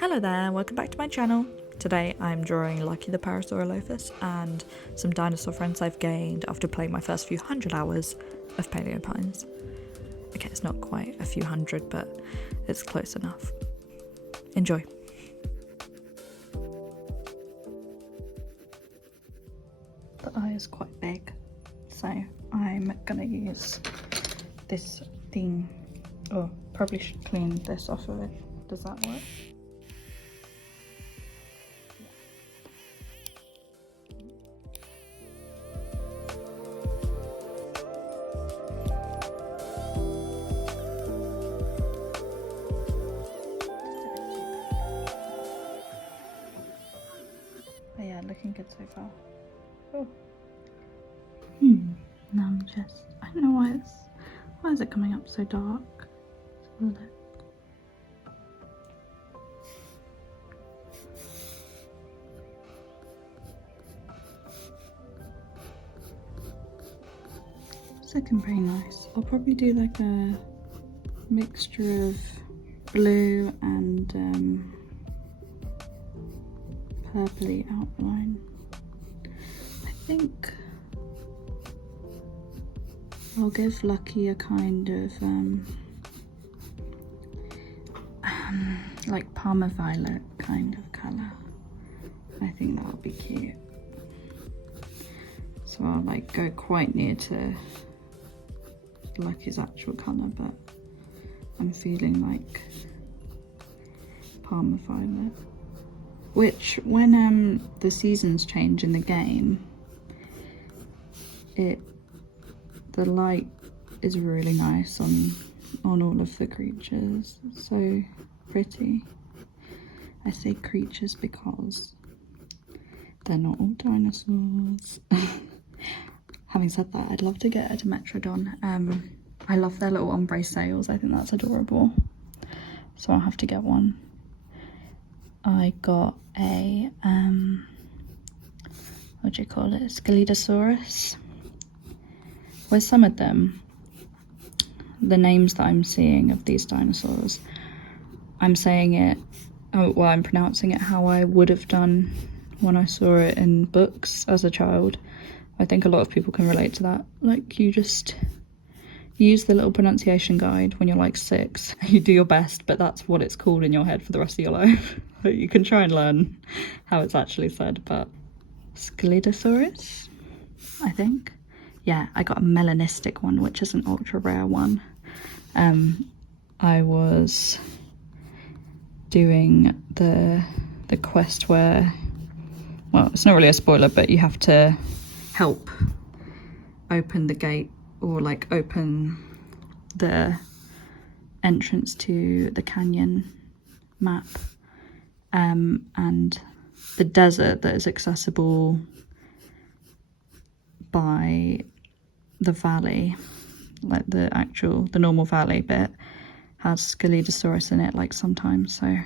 Hello there, welcome back to my channel. Today I'm drawing Lucky the Parasaurolophus and some dinosaur friends I've gained after playing my first few hundred hours of Paleo Pines. Okay, it's not quite a few hundred, but it's close enough. Enjoy. The eye is quite big, so I'm gonna use this thing. Oh, probably should clean this off of it. Does that work? But yeah, looking good so far. Oh. Now I'm just, I don't know why is it coming up so dark? Let's have a look. It's looking very nice. I'll probably do like a mixture of blue and purpley outline. I think I'll give Lucky a kind of like Parma violet kind of colour. I think that'll be cute. So I'll like go quite near to Lucky's actual colour, but I'm feeling like Parma violet. Which, when the seasons change in the game, the light is really nice on all of the creatures. It's so pretty. I say creatures because they're not all dinosaurs. Having said that, I'd love to get a Dimetrodon. I love their little ombre sails. I think that's adorable. So I'll have to get one. I got a what do you call it? Scelidosaurus. With some of them, the names that I'm seeing of these dinosaurs, I'm saying it, I'm pronouncing it how I would have done when I saw it in books as a child. I think a lot of people can relate to that. Like, you just use the little pronunciation guide when you're like 6. You do your best, but that's what it's called in your head for the rest of your life. You can try and learn how it's actually said, but Scelidosaurus, I think. Yeah, I got a melanistic one, which is an ultra rare one. I was doing the quest where, well, it's not really a spoiler, but you have to help open the gate, or like open the entrance to the canyon map, and the desert that is accessible by the valley, like the normal valley bit, has Scelidosaurus in it like sometimes. So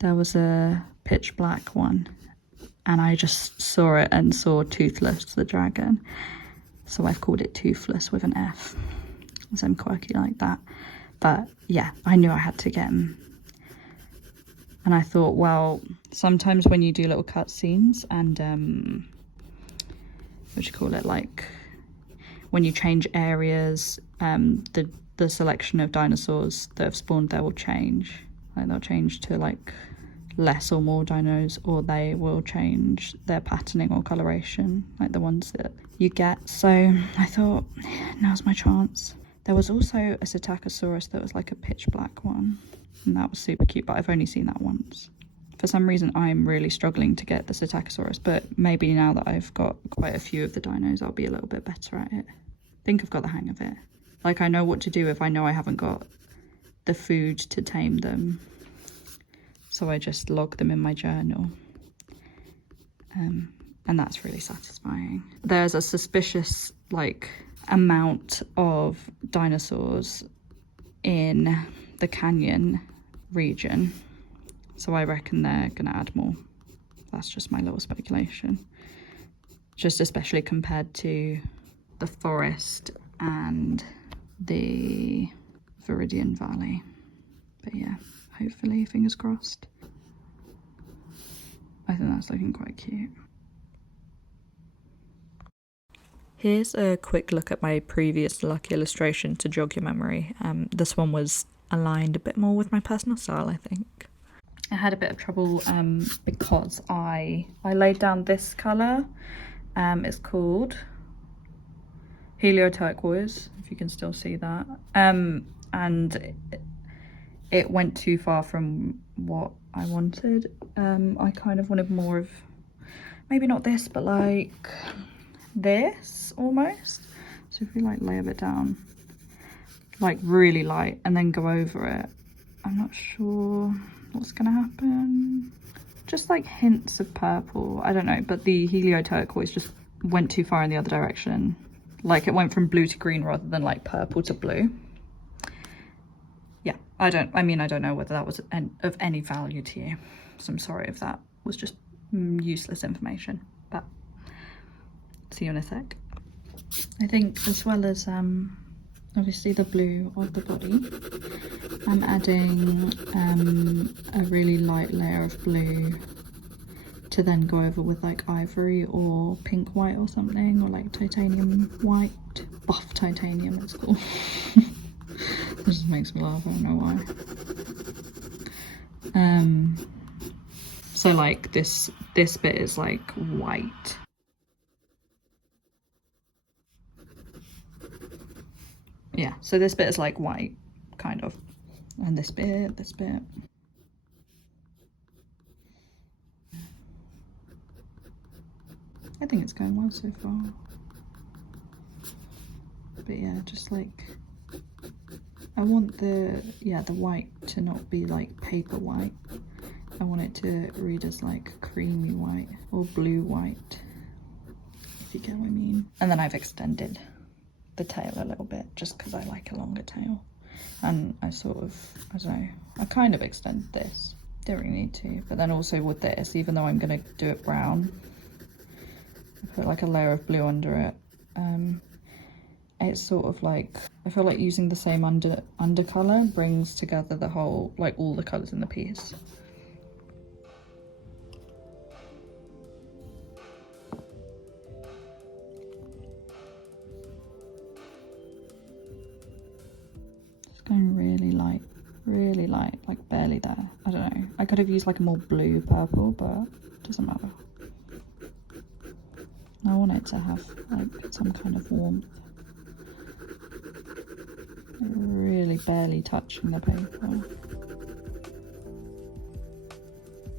there was a pitch black one and I just saw it and saw Toothless the dragon, so I've called it Toothless with an F, because I'm quirky like that. But yeah, I knew I had to get him, and I thought, well, sometimes when you do little cutscenes and what do you call it, like when you change areas, the selection of dinosaurs that have spawned there will change. Like, they'll change to like less or more dinos, or they will change their patterning or coloration, like the ones that you get. So I thought, now's my chance. There was also a Psittacosaurus that was like a pitch black one, and that was super cute, but I've only seen that once. For some reason, I'm really struggling to get the Psittacosaurus, but maybe now that I've got quite a few of the dinos, I'll be a little bit better at it. I think I've got the hang of it. Like, I know what to do if I know I haven't got the food to tame them. So I just log them in my journal. And that's really satisfying. There's a suspicious, like, amount of dinosaurs in the canyon region. So I reckon they're gonna add more. That's just my little speculation. Just especially compared to the forest and the Viridian Valley. But yeah, hopefully, fingers crossed. I think that's looking quite cute. Here's a quick look at my previous lucky illustration to jog your memory. This one was aligned a bit more with my personal style, I think. I had a bit of trouble because I laid down this colour. It's called Helio Turquoise, if you can still see that. And it went too far from what I wanted. I kind of wanted more of, maybe not this, but like this almost. So if we like lay a bit down, like really light, and then go over it, I'm not sure what's gonna happen. Just like hints of purple, I don't know, but the Helio Turquoise just went too far in the other direction. Like it went from blue to green rather than like purple to blue. Yeah, I don't know whether that was of any value to you, so I'm sorry if that was just useless information, but see you in a sec. I think as well as obviously the blue of the body, I'm adding a really light layer of blue to then go over with like ivory or pink white or something, or like titanium white, buff titanium it's called. This just makes me laugh, I don't know why. So like this bit is like white. Yeah, so this bit is like white, kind of. And this bit. I think it's going well so far. But yeah, just like, I want the white to not be like paper white. I want it to read as like creamy white or blue white, if you get what I mean. And then I've extended the tail a little bit just because I like a longer tail. And I sort of, I don't know, I kind of extended this. Don't really need to. But then also with this, even though I'm going to do it brown, I put like a layer of blue under it. It's sort of like, I feel like using the same undercolor brings together the whole, like all the colours in the piece. It's going really light, like barely there. I don't know. I could have used like a more blue purple, but it doesn't matter. I want it to have like some kind of warmth. Really barely touching the paper.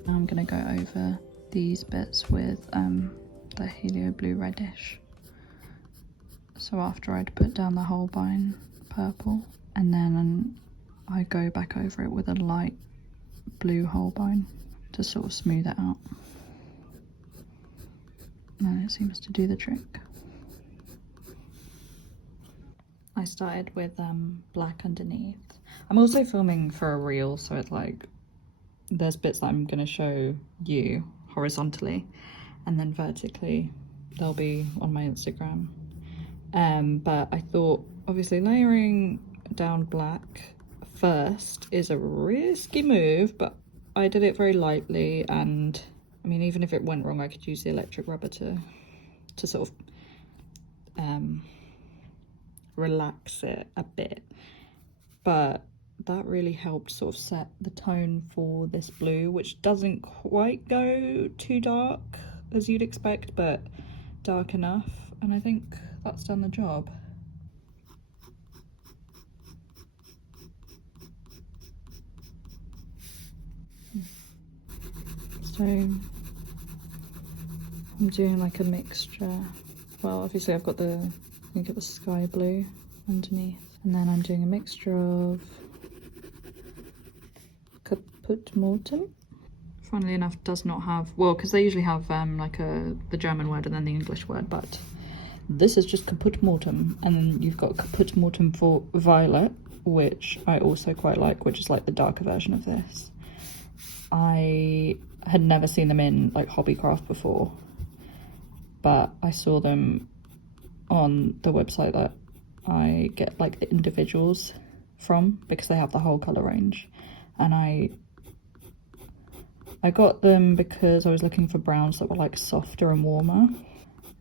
Now I'm gonna go over these bits with the Helio Blue Reddish. So after I'd put down the Holbein purple, and then I go back over it with a light blue Holbein to sort of smooth it out. And it seems to do the trick. I started with black underneath. I'm also filming for a reel, so it's like there's bits that I'm going to show you horizontally, and then vertically they'll be on my Instagram. But I thought obviously layering down black first is a risky move, but I did it very lightly, and I mean, even if it went wrong, I could use the electric rubber to sort of relax it a bit. But that really helped sort of set the tone for this blue, which doesn't quite go too dark as you'd expect, but dark enough, and I think that's done the job. So I'm doing like a mixture. Well, obviously I've got I think it was sky blue underneath, and then I'm doing a mixture of Kaput Mortem. Funnily enough, does not have, well, because they usually have like the German word and then the English word, but this is just Kaput Mortem, and then you've got Kaput Mortem for Violet, which I also quite like, which is like the darker version of this. I had never seen them in like Hobbycraft before, but I saw them on the website that I get like the individuals from, because they have the whole colour range, and I got them because I was looking for browns that were like softer and warmer.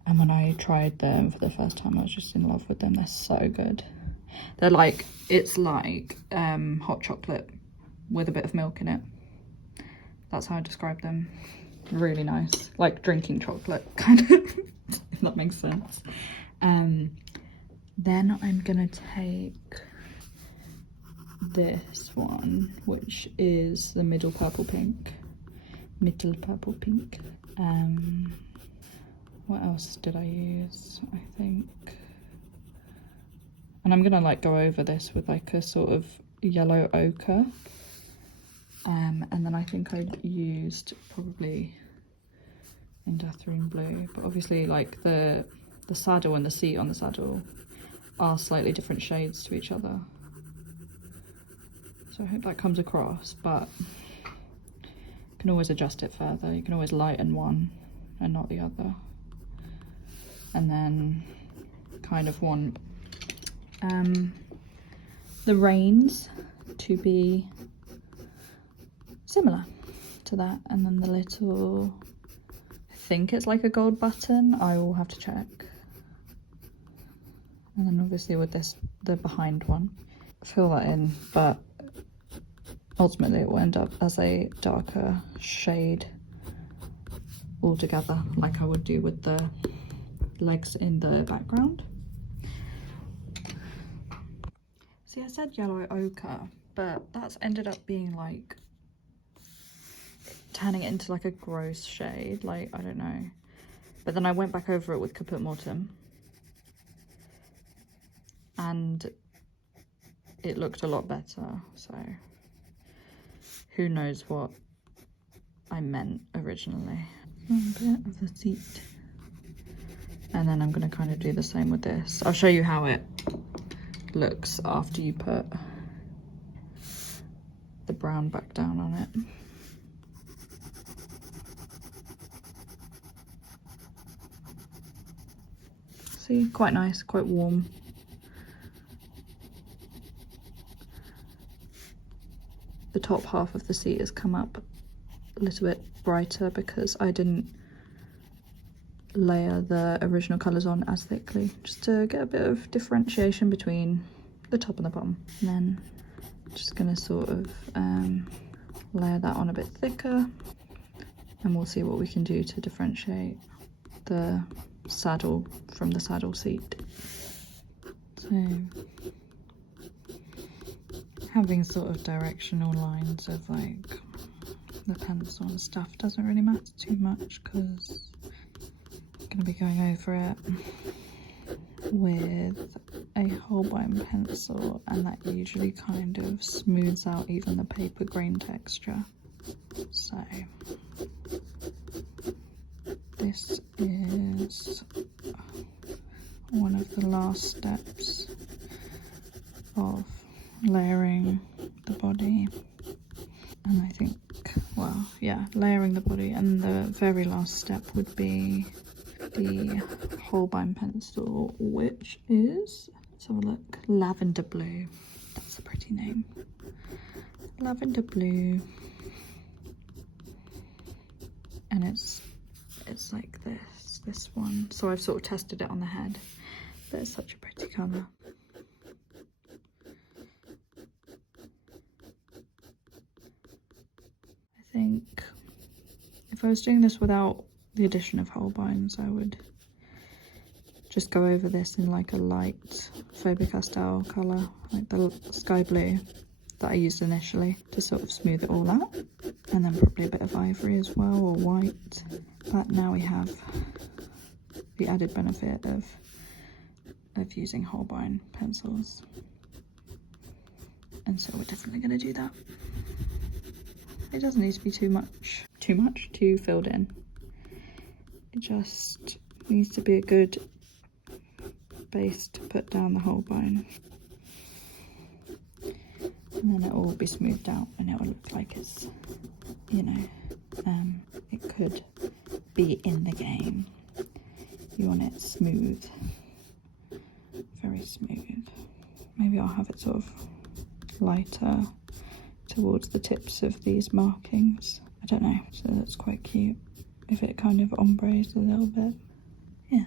And when I tried them for the first time, I was just in love with them. They're so good. They're like, it's like hot chocolate with a bit of milk in it. That's how I describe them. Really nice. Like drinking chocolate, kind of, if that makes sense. Then I'm gonna take this one, which is the middle purple pink. What else did I use? I think, and I'm gonna like go over this with like a sort of yellow ochre, and then I think I used probably Indathrine blue, but obviously like the saddle and the seat on the saddle are slightly different shades to each other, so I hope that comes across, but you can always adjust it further. You can always lighten one and not the other. And then kind of want the reins to be similar to that, and then the little, I think it's like a gold button, I will have to check. And then obviously with this, the behind one, fill that in, but ultimately it will end up as a darker shade altogether, like I would do with the legs in the background. See, I said yellow ochre, but that's ended up being like turning it into like a gross shade, like I don't know. But then I went back over it with Caput Mortem and it looked a lot better, so who knows what I meant originally. A bit of the seat. And then I'm going to kind of do the same with this. I'll show you how it looks after you put the brown back down on it. See, quite nice, quite warm. The top half of the seat has come up a little bit brighter because I didn't layer the original colours on as thickly, just to get a bit of differentiation between the top and the bottom. And then just gonna sort of layer that on a bit thicker, and we'll see what we can do to differentiate the saddle from the saddle seat. So having sort of directional lines of like the pencil and stuff doesn't really matter too much because I'm going to be going over it with a Holbein pencil, and that usually kind of smooths out even the paper grain texture. So this is one of the last steps of layering the body, and I think, well, yeah, layering the body, and the very last step would be the Holbein pencil, which is, let's have a look, lavender blue. That's a pretty name. Lavender blue, and it's like this one. So I've sort of tested it on the head, but it's such a pretty colour. I think if I was doing this without the addition of Holbeins, I would just go over this in like a light Faber-Castell colour, like the sky blue that I used initially, to sort of smooth it all out, and then probably a bit of ivory as well, or white. But now we have the added benefit of using Holbein pencils, and so we're definitely going to do that. It doesn't need to be too filled in. It just needs to be a good base to put down the Holbein, and then it will be smoothed out and it will look like it's, you know, it could be in the game. You want it smooth, very smooth. Maybe I'll have it sort of lighter towards the tips of these markings. I don't know, so that's quite cute if it kind of ombres a little bit. Yeah.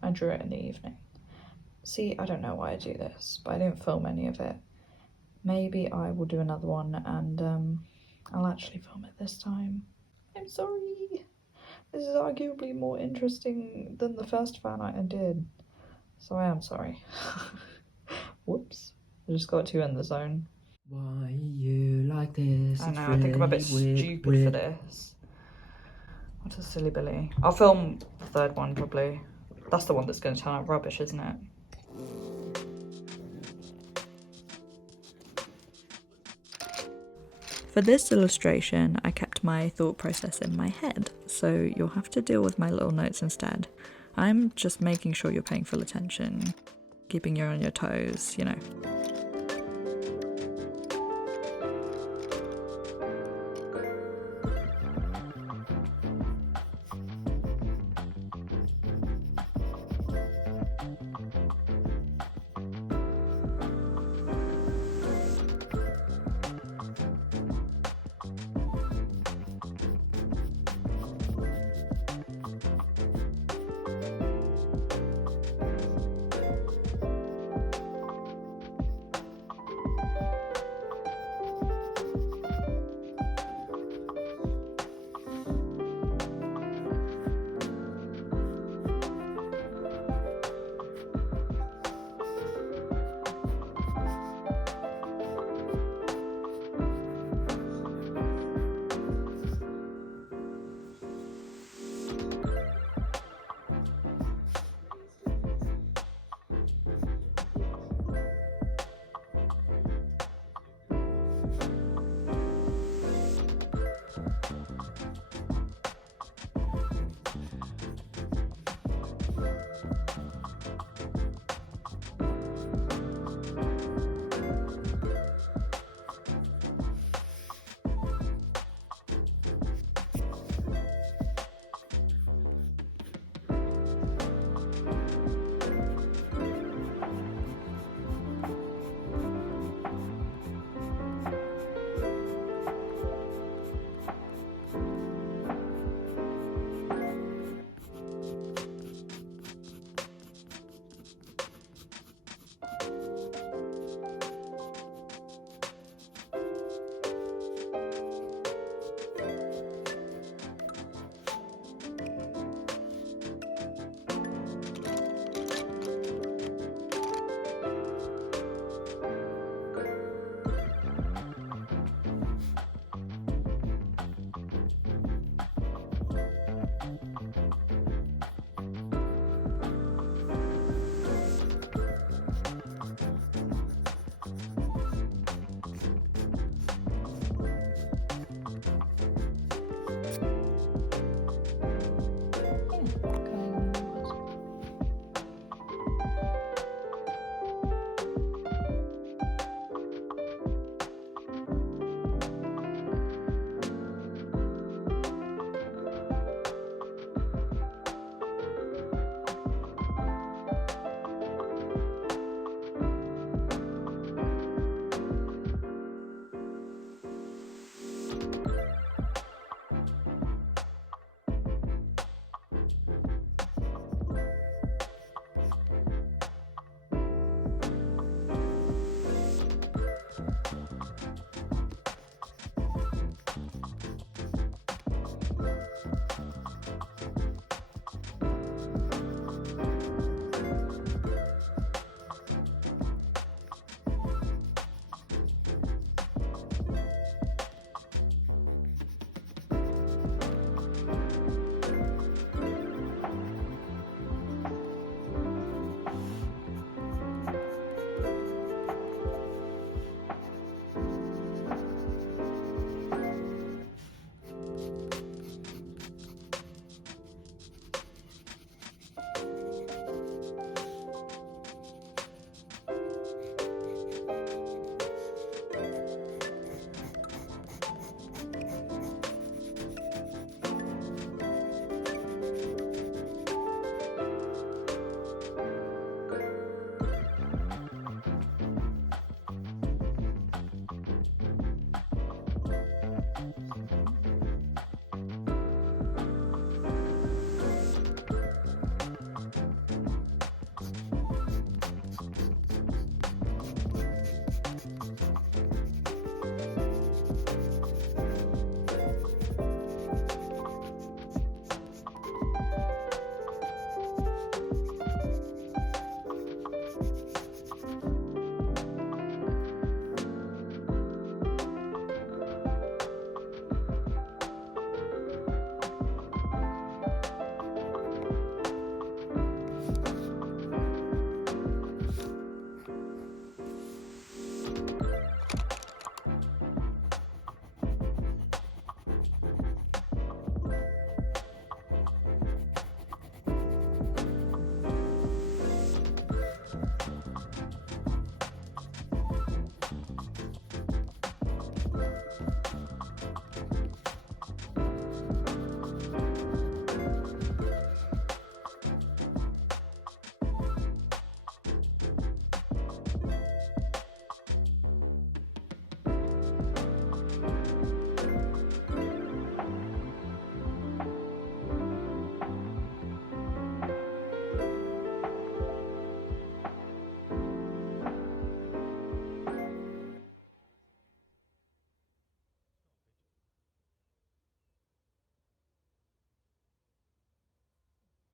I drew it in the evening. See, I don't know why I do this, but I didn't film any of it. Maybe I will do another one and I'll actually film it this time. I'm sorry. This is arguably more interesting than the first fan art I did. So I am sorry. Whoops. I just got too in the zone. Why you like this? I know, I think I'm a bit stupid for this. What a silly Billy. I'll film the third one probably. That's the one that's going to turn out rubbish, isn't it? For this illustration, I kept my thought process in my head, so you'll have to deal with my little notes instead. I'm just making sure you're paying full attention, keeping you on your toes, you know.